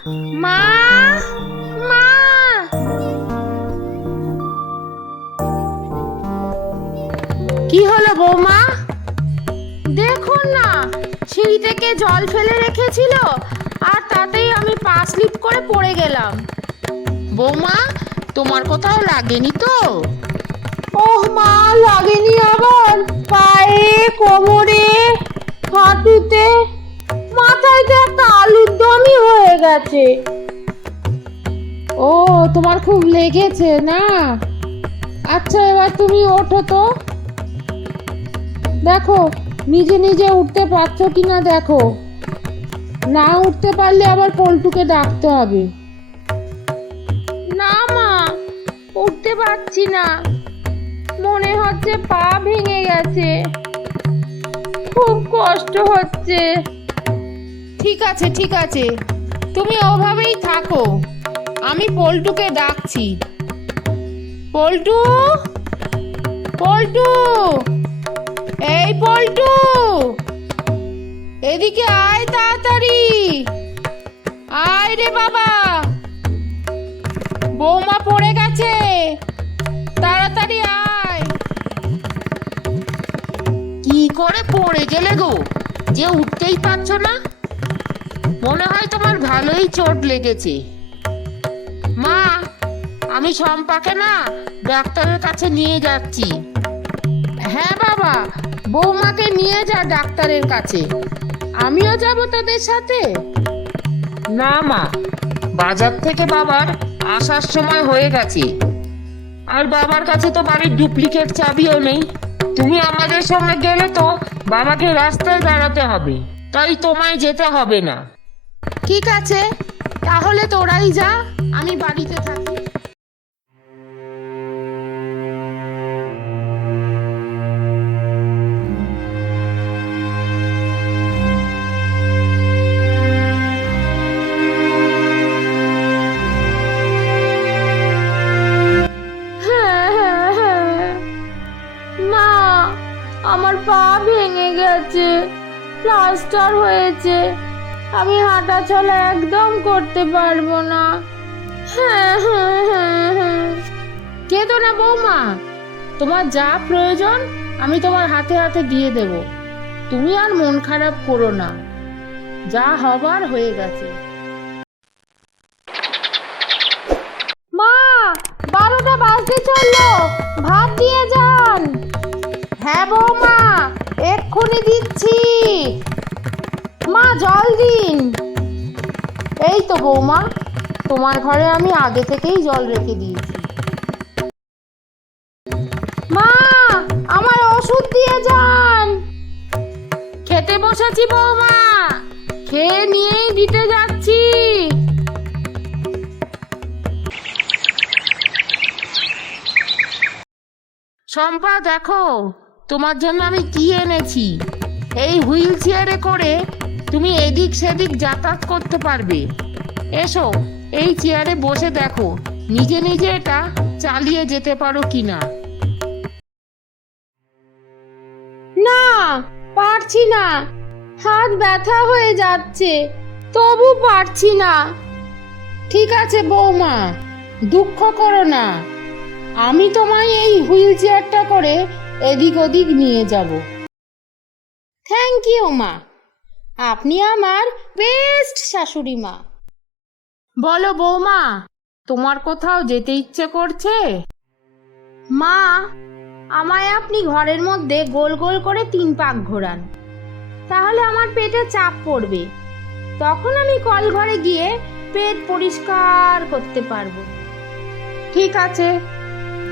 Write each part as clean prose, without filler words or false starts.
মা, মা। কি হলো বৌমা? দেখুন না, সিঁড়ি থেকে জল ফেলে রেখেছিল আর তাতেই আমি পা স্লিপ করে পড়ে গেলাম। বৌমা, তোমার কোথাও লাগেনি তো? ওহ মা, লাগেনি আবার? পায়ে, কোমরে, হাঁটুতে, মাথায় তো একটা আলুর দমই হয়ে গেছে। ও, তোমার খুব লেগেছে না? আচ্ছা, এবার তুমি ওঠো তো। দেখো নিজে নিজে উঠতে পারছো কিনা দেখো। না উঠতে পারলে আবার পল্টুকে ডাকতে হবে। না মা, উঠতে পারছি না, মনে হচ্ছে পা ভেঙে গেছে, খুব কষ্ট হচ্ছে। ঠিক আছে ঠিক আছে, তুমি ওভাবেই থাকো, আমি পল্টুকে ডাকছি। পল্টু, পল্টু, এই পল্টু, এদিকে আয় তাড়াতাড়ি, আয় রে বাবা, বৌমা পড়ে গেছে, তাড়াতাড়ি আয়। কি করে পড়ে গেলে গো, যে উঠতেই পারছো না? মনে হয় তোমার ভালোই চোট লেগেছে। মা, আমি শম্পাকে না ডাক্তারের কাছে নিয়ে যাচ্ছি। হ্যাঁ বাবা, বৌমাকে নিয়ে যা ডাক্তারের কাছে, আমিও যাব তাদের সাথে। না মা, বাজার থেকে বাবার আসার সময় হয়ে গেছে, আর বাবার কাছে তো বাড়ির ডুপ্লিকেট চাবিও নেই। তুমি আমাদের সঙ্গে গেলে তো বাবাকে রাস্তায় দাঁড়াতে হবে, তাই তোমায় যেতে হবে না। ঠিক আছে, তাহলে তোরাই যা, আমি বাড়িতে থাকি। মা, আমার পা ভেঙে গেছে, প্লাস্টার হয়েছে, আমি হাঁটা চলা একদম করতে পারবো না। কেঁদো না বৌমা, তোমার যা প্রয়োজন আমি তোমার হাতে হাতে দিয়ে দেব, তুমি আর মন খারাপ করো না, যা হবার হয়ে গেছে। মা, 12টা বাজতে চললো, ভাত দিয়ে যান। হ্যাঁ বৌমা, এক্ষুনি দিচ্ছি। মা, জল দিন। এই তো বৌমা, তোমার ঘরে আমি আগে থেকেই জল রেখে দিয়েছি। মা, আমার ওষুধ দিয়ে যান। খেতে বসেছি বৌমা, খেয়ে নিয়েই দিতে যাচ্ছি। শম্পা, দেখো তোমার জন্য আমি কি এনেছি। এই হুইল চেয়ারে করে তুমি এদিক সেদিক যাতায়াত করতে পারবে। এসো, এই চেয়ারে বসে দেখো নিজে নিজে এটা চালিয়ে যেতে পারো কিনা। না, পারছি না, হাত ব্যথা হয়ে যাচ্ছে, তবু পারছি না। ঠিক আছে বৌমা, দুঃখ করো না, আমি তোমায় এই হুইল চেয়ারটা করে এদিক ওদিক নিয়ে যাব। থ্যাংক ইউ মা, আপনি আমার বেস্ট শাশুড়ি মা। বলো বৌমা, তোমার কোথাও যেতে ইচ্ছে করছে? মা, আমায় আপনি ঘরের মধ্যে গোল গোল করে 3 পাক ঘোরান, তাহলে আমার পেটে চাপ পড়বে, তখন আমি কল ঘরে গিয়ে পেট পরিষ্কার করতে পারবো। ঠিক আছে,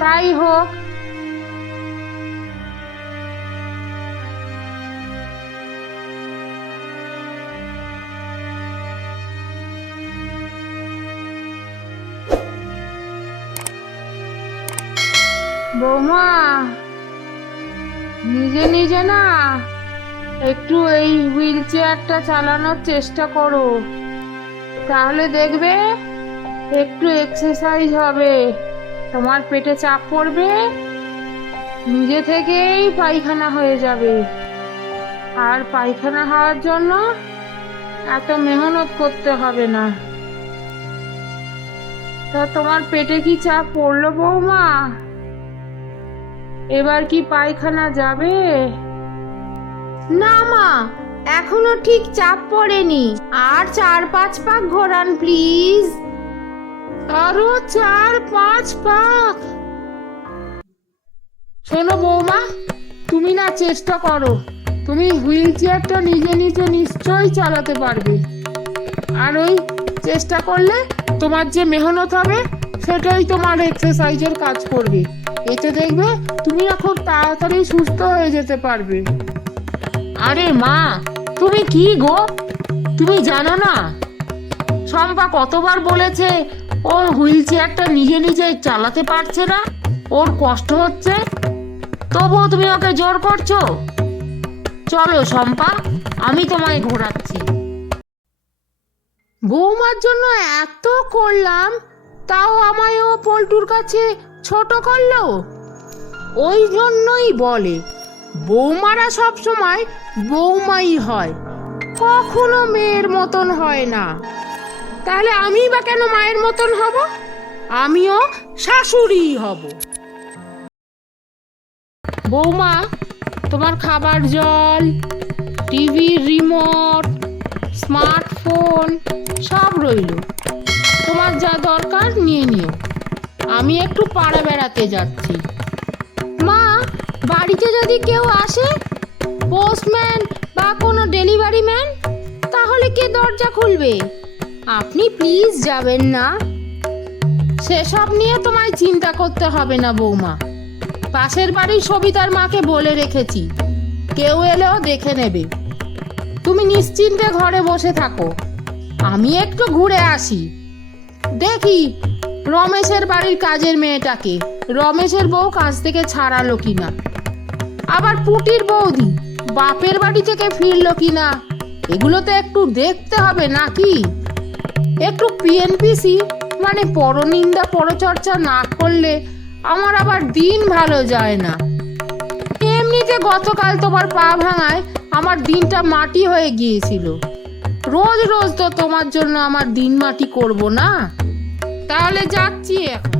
তাই হোক। বৌমা, নিজে নিজে না একটু এই হুইল চেয়ারটা চালানোর চেষ্টা করো, তাহলে দেখবে একটু এক্সারসাইজ হবে, তোমার পেটে চাপ পড়বে, নিজে থেকেই পায়খানা হয়ে যাবে, আর পায়খানা হওয়ার জন্য এত মেহনত করতে হবে না। তা তোমার পেটে কি চাপ পড়লো বৌমা? এবার কি পায়খানা যাবে? না মা, এখনো ঠিক চাপ পড়েনি। আর 4-5 পাক ঘোরান প্লিজ। আরো 4-5 পাক। শোনো বৌমা, তুমি না চেষ্টা করো, তুমি হুইল চেয়ারটা নিজে নিজে নিশ্চয়ই চালাতে পারবে। আর ওই চেষ্টা করলে তোমার যে মেহনত হবে সেটাই তোমার এক্সারসাইজের কাজ করবে। এতে দেখবে তুমি না খুব তাড়াতাড়ি সুস্থ হয়ে যেতে পারবে। আরে মা, তুমি কি গো, তুমি জানো না শম্পা কতবার বলেছে ও হুইল চেয়ারটা নিজে নিজে চালাতে পারছে না, ওর কষ্ট হচ্ছে, তবুও তুমি ওকে জোর করছো? চলো শম্পা, আমি তোমায় ঘোরাচ্ছি। বৌমার জন্য এত করলাম, তাও আমায় ও পল্টুর কাছে ছোট করলো। ওই জন্যই বলে বৌমারা সব সময় বৌমাই হয়, কখনো মেয়ের মতন হয় না। তাহলে আমি বা কেন মায়ের মতন হব? আমিও শাশুড়ি হব। বৌমা, তোমার খাবার জল, টিভির রিমোট, স্মার্টফোন সব রইল। তোমার যা দরকার নিয়ে নিও। আমি একটু পাড়া বেড়াতে যাচ্ছি। মা, বাড়িতে যদি কেউ আসে, পোস্টম্যান বা কোনো ডেলিভারি ম্যান, তাহলে কে দরজা খুলবে? আপনি প্লিজ যাবেন না। সেসব নিয়ে তোমায় চিন্তা করতে হবে না বৌমা। পাশের বাড়ির সবিতার মাকে বলে রেখেছি, কেউ এলেও দেখে নেবে। তুমি নিশ্চিন্তে ঘরে বসে থাকো, আমি একটু ঘুরে আসি। দেখি রমেশের বাড়ির কাজের মেয়েটাকে রমেশের বউ কাজ থেকে ছাড়ালো কিনা, আবার পুটির বৌদি বাপের বাড়ি থেকে ফিরলো কিনা, এগুলো তো একটু দেখতে হবে নাকি? একটু পিএনপিসি মানে পরনিন্দা পরচর্চা না করলে আমার আবার দিন ভালো যায় না। এমনিতে গতকাল তোমার পা ভাঙায় আমার দিনটা মাটি হয়ে গিয়েছিল। রোজ রোজ তো তোমার জন্য আমার দিন মাটি করব না। তাহলে যাচ্ছি এখন।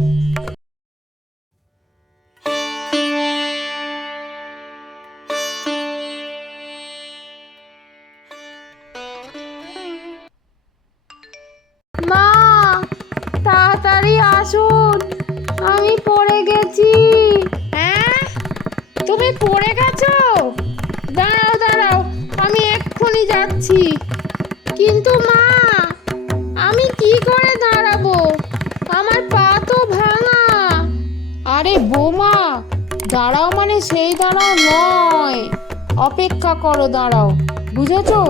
মা, তাড়াতাড়ি আসুন, আমি পড়ে গেছি। হ্যাঁ, তুমি পড়ে গেছো? দাঁড়াও দাঁড়াও, আমি এক্ষুনি যাচ্ছি। কিন্তু মা, আমি কি করে দাঁড়াবো? আমার পা তো ভাঙা। আরে বৌমা, দাঁড়াও মানে সেই দাঁড়াও নয়, অপেক্ষা করো, দাঁড়াও, বুঝেছো?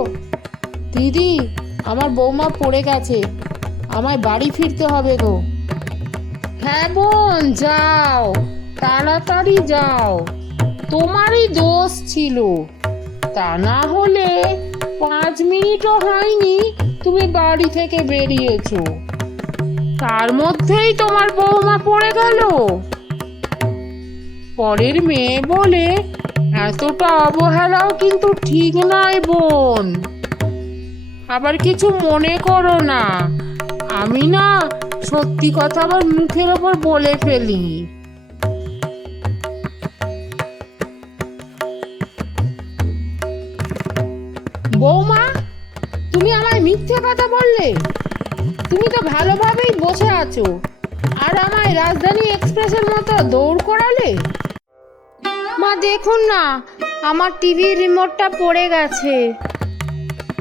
দিদি, আমার বৌমা পড়ে গেছে, আমায় বাড়ি ফিরতে হবে গো। হ্যাঁ বোন, যাও, তাড়াতাড়ি যাও, তোমারই দোষ ছিল। তা না হলে 5 মিনিটও হয়নি তুমি বাড়ি থেকে বেরিয়েছো, তার মধ্যেই তোমার বৌমা পড়ে গেল। পরের মেয়ে বলে এতটা অবহেলাও কিন্তু ঠিক নয় বোন। আবার কিছু মনে করো না, আমি না সত্যি কথা আবার মুখের ওপর বলে ফেলি। বৌমা, তুমি আমায় মিথ্যে কথা বললে। তুমি তো ভালোভাবেই বসে আছো, আর আমায় রাজধানী এক্সপ্রেসের মতো দৌড় করালে। মা দেখুন না, আমার টিভির রিমোটটা পড়ে গেছে।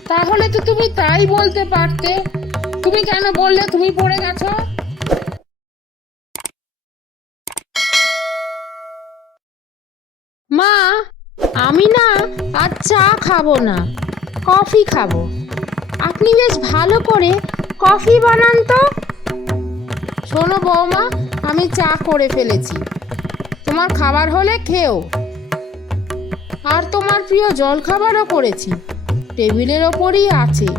তাহলে তো তুমি তাই বলতে পারতে, তুমি কেন বললে তুমি পড়ে গেছো? মা, আমি না আর চা খাবো না, কফি খাবো। আপনি বেশ ভালো করে কফি বানান তো। শোনো বৌমা, আমি চা করে ফেলেছি, তোমার খাবার হলে খেও। আর তোমার প্রিয় জলখাবারও করেছি, টেবিলের ওপরই আছে।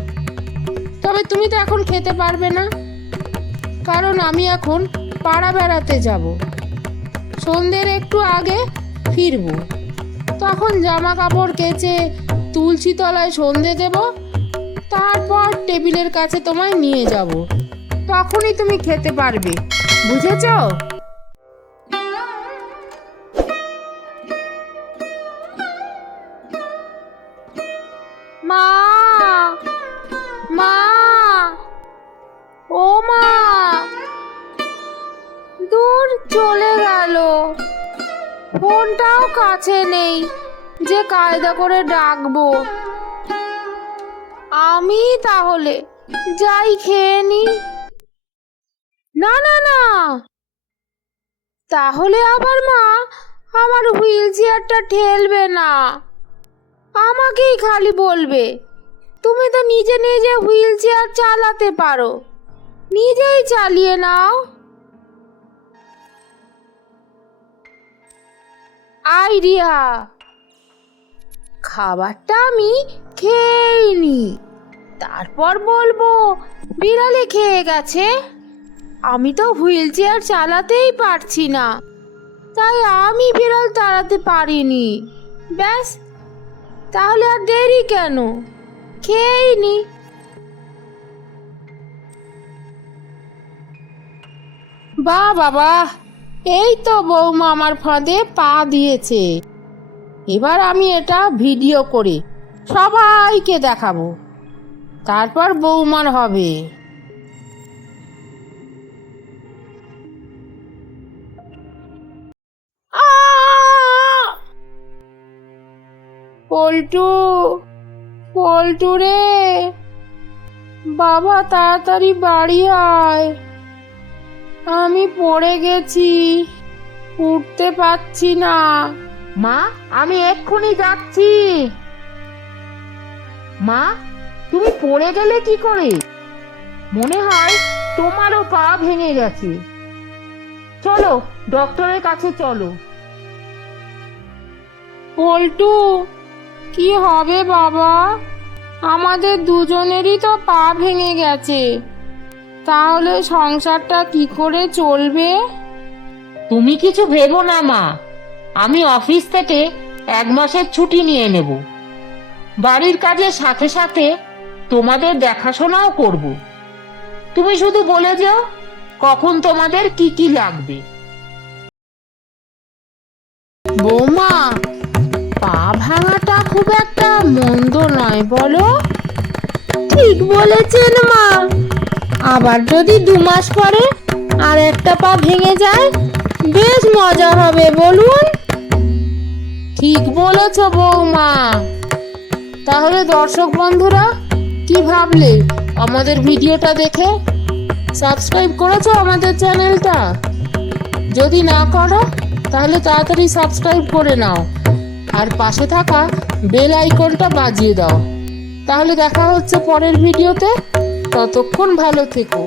তবে তুমি তো এখন খেতে পারবে না, কারণ আমি এখন পাড়া বেড়াতে যাব। সন্ধ্যের একটু আগে ফিরবো, তখন জামা কাপড় কেচে তুলসী তলায় সন্ধে দেব, তারপর টেবিলের কাছে তোমায় নিয়ে যাব। তখনই তুমি খেতে পারবে, বুঝেছো? মা, মা, ও মা, দূর চলে গেল। ফোনটাও কাছে নেই যে কায়দা করে ডাকবো। আমি তাহলে যাই খেয়ে নি। না না না, তাহলে আবার মা আমার হুইল চেয়ারটা ঠেলবে না, আমাকেই খালি বলবে তুমি তো নিজে নিজে হুইল চেয়ার চালাতে পারো, নিজেই চালিয়ে নাও। আইডিয়া, খাবারটা আমি খেয়েই নি, তারপর বলবো বিড়ালে খেয়ে গেছে। আমি তো হুইল চেয়ার চালাতেই পারছি না, তাই আমি বিড়াল তাড়াতে পারিনি। ব্যাস, তাহলে আর দেরি কেন, খেয়েই নি। বাহ বাবা, এই তো বৌমা আমার ফাঁদে পা দিয়েছে। এবার আমি এটা ভিডিও করে সবাইকে দেখাবো, তারপর বৌমার হবে। পল্টু, পল্টু রে বাবা, তাড়াতাড়ি বাড়ি আয়, আমি পড়ে গেছি, উঠতে পারছি না। মা, আমি এক্ষুনি যাচ্ছি। মা, তুমি পড়ে গেলে কি করে? মনে হয় তোমারও পা ভেঙে গেছে। চলো, ডক্টরের কাছে চলো। পল্টু, কি হবে বাবা, আমাদের দুজনেরই তো পা ভেঙে গেছে, তাহলে সংসারটা কি করে চলবে? তুমি কিছু ভেবো না মা, আমি অফিস থেকে 1 মাসের ছুটি নিয়ে নেব। বাড়ির কাজের সাথে সাথে তোমাদের দেখাশোনাও করব। তুমি শুধু বলে যাও কখন তোমাদের কি কি লাগবে। বৌমা, পা ভাঙাটা খুব একটা মন্দ নয় বলো? ঠিক বলেছেন মা, আবার যদি 2 মাস পরে আর একটা পা ভেঙে যায়, বেশ মজা হবে বলুন। ঠিক বলেছ বৌমা। তাহলে দর্শক বন্ধুরা, কি ভাবলে আমাদের ভিডিওটা দেখে? সাবস্ক্রাইব করেছো আমাদের চ্যানেলটা? যদি না করো তাহলে তাড়াতাড়ি সাবস্ক্রাইব করে নাও, আর পাশে থাকা বেল আইকনটা বাজিয়ে দাও। তাহলে দেখা হচ্ছে পরের ভিডিওতে, ততক্ষণ ভালো থেকো।